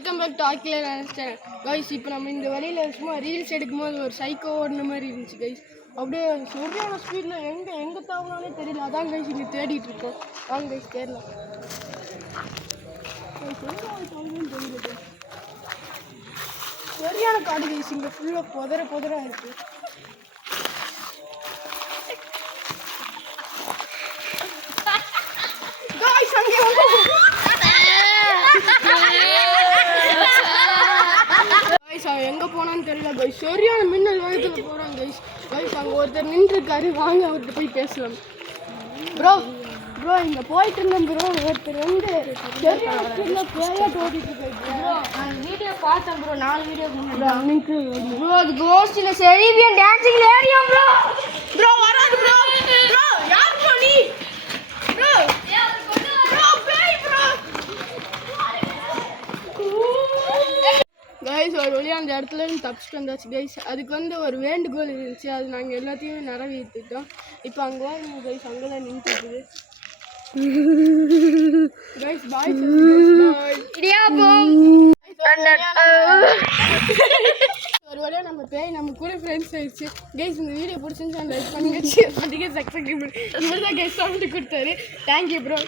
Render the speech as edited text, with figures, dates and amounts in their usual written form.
Welcome back to ஆக்கிலே நினச்சேன் guys. இப்போ நம்ம இந்த வழியில் சும்மா ரீல்ஸ் எடுக்கும்போது ஒரு சைக்கோ ஓடுன மாதிரி இருந்துச்சு கைஸ். அப்படியே சரியான ஸ்பீடில் எங்கே தாவலானே தெரியல. அதான் கைஸ் இங்கே தேடிட்டு இருக்கோம். வாங்க கைஸ் தேடலாம். தெரியல சரியான காடு கைஸ். இங்கே ஃபுல்லாக புதராக இருக்குது. கைஸ் அங்கே எங்கே போனான்னு தெரியல கைஸ். சரியான மின்னல் வேகத்தில் போகிறாங்க கைஸ். கைஸ் அங்கே ஒருத்தர் நின்றுருக்காரு. வாங்க அவர்கிட்ட போய் பேசலாம். ப்ரோ ப்ரோ இங்கே போயிட்டு இருந்தேன் ப்ரோ. ஒருத்தர் வந்து சரியான பேயாட்டு ஓடிட்டு ப்ரோ. நான் வீடியோ பார்த்தேன் ப்ரோ. 4 video bro. அது கோஸ்டில் செரிபியன் டான்சிங் ஏரியா ப்ரோ. ப்ரோ வராது ப்ரோ. ப்ரோ யார் ப்ரோ நீ? ப்ரோ கைஸ் ஒரு வழியாக அந்த இடத்துல இருந்து தப்பிச்சுட்டு வந்தாச்சு கைஸ். அதுக்கு வந்து ஒரு வேண்டுகோள் இருந்துச்சு. அது நாங்கள் எல்லாத்தையும் நிறைவேற்றிட்டோம். இப்போ அங்கே வாங்க கைஸ். அங்கே தான் நின்றுட்டுருக்குது கைஸ். பாய் ஒரு வழியாக நம்ம பேய் நம்ம கூட ஃப்ரெண்ட்ஸ் ஆயிடுச்சு கைஸ். இந்த வீடியோ பிடிச்சிருந்தா லைக் பண்ணுங்க, ஷேர் பண்ணுங்க, சப்ஸ்கிரைப் பண்ணுங்க. இவர் தான் கைஸ் சவுண்டு கொடுத்தாரு. Thank you bro.